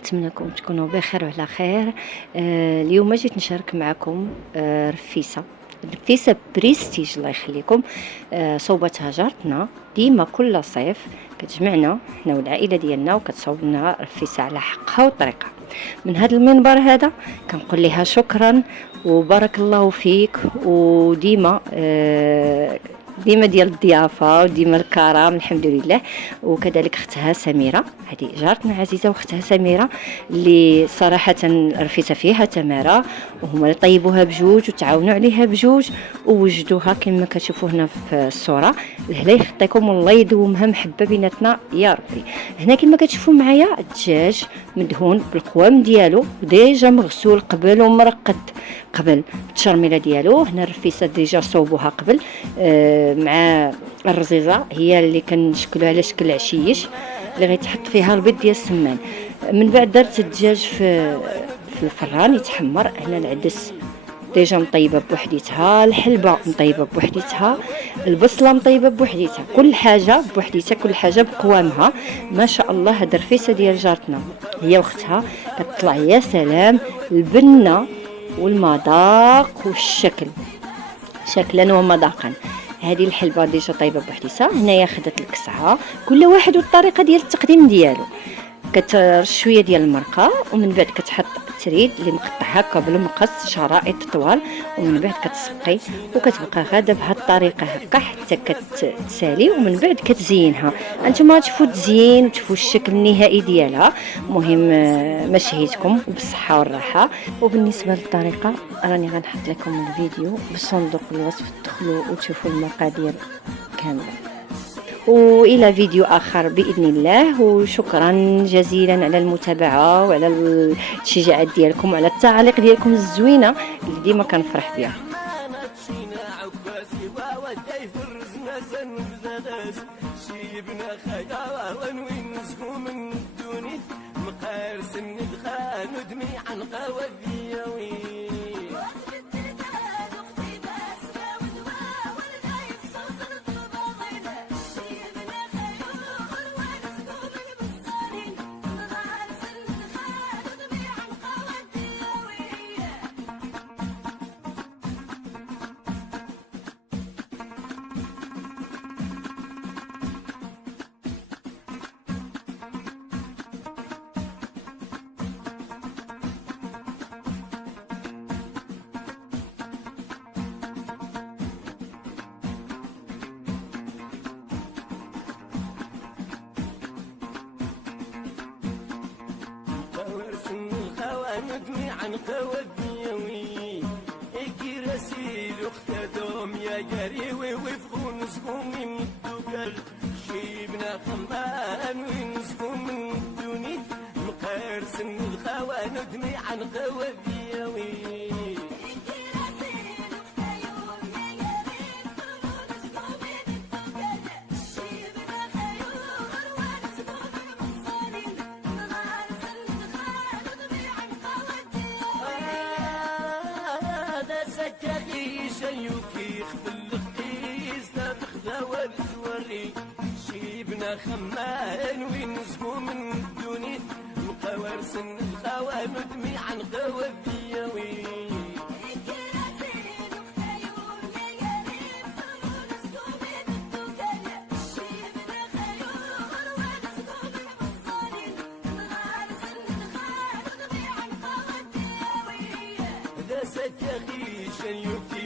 نتمنىكم تكونوا بخير وعلى خير. اليوم جيت نشارك معكم رفيسة بريستيج الله يخليكم. صوبتها جارتنا ديما كل صيف كتجمعنا حنا والعائله ديالنا وكتصوب لنا رفيسه على حقها وطريقها. من هذا المنبر هذا كنقول لها شكرا وبارك الله فيك، وديما ديما ديال الضيافه وديما الكرم الحمد لله. وكذلك اختها سميره، هذه جارتنا عزيزه، واختها سميره اللي صراحه الرفيسه فيها تماره، وهما اللي طيبوها بجوج وتعاونوا عليها بجوج ووجدوها كما كتشوفوا هنا في الصوره. الله يخطيكم والله يدومها محبه بيناتنا يا ربي. هنا كما كتشوفوا معايا الدجاج مدهون بالقوام ديالو وديجا مغسول قبل ومرقد قبل التشرميله ديالو. هنا الرفيسه ديجا صوبوها قبل مع الرزيزه هي اللي كنشكلوها على شكل عشيش اللي غيتحط فيها البيض ديال السمان. من بعد درت الدجاج في الفران يتحمر. هنا العدس ديجا مطيبه بوحديتها، الحلبه مطيبه بوحديتها، البصله مطيبه بوحديتها، كل حاجه بوحديتها، كل حاجه بقوامها. ما شاء الله هاد الرفيسه ديال جارتنا هي واختها كتطلع يا سلام. البنه والمذاق والشكل شكلا ومذاقا. هذه الحلبه ديجا طيبه بوحديتها. هنايا خدت الكسعه، كل واحد والطريقه ديال التقديم ديالو. كترش شويه ديال المرقه ومن بعد كتحط التريد اللي مقطع هكا بالمقص شرائط طوال، ومن بعد كتسقي وكتبقى غاده بهذه الطريقه هكا حتى كتسالي، ومن بعد كتزينها. انتما تشوفوا التزيين وتشوفوا الشكل النهائي ديالها. مهم مشهيتكم بالصحه والراحه. وبالنسبه للطريقه راني غنحط لكم الفيديو بصندوق الوصف، تدخلوا وتشوفوا المقادير كامله. والى فيديو اخر باذن الله، وشكرا جزيلا على المتابعه وعلى الشجاعات ديالكم وعلى التعاليق ديالكم الزوينه اللي ديما كنفرح بها. ندمي عن قوديوي اكراسي اختدوم يا جريوي وفقون نسكون من الدوكر شيبنا خمان ونسكون من الدوني مقارس من الخوا ندمي عن قوديوي خمان وينزقوا من الدوني مقاور سن الخوا ندمي عن قوديوي دا سكاخي شيوكي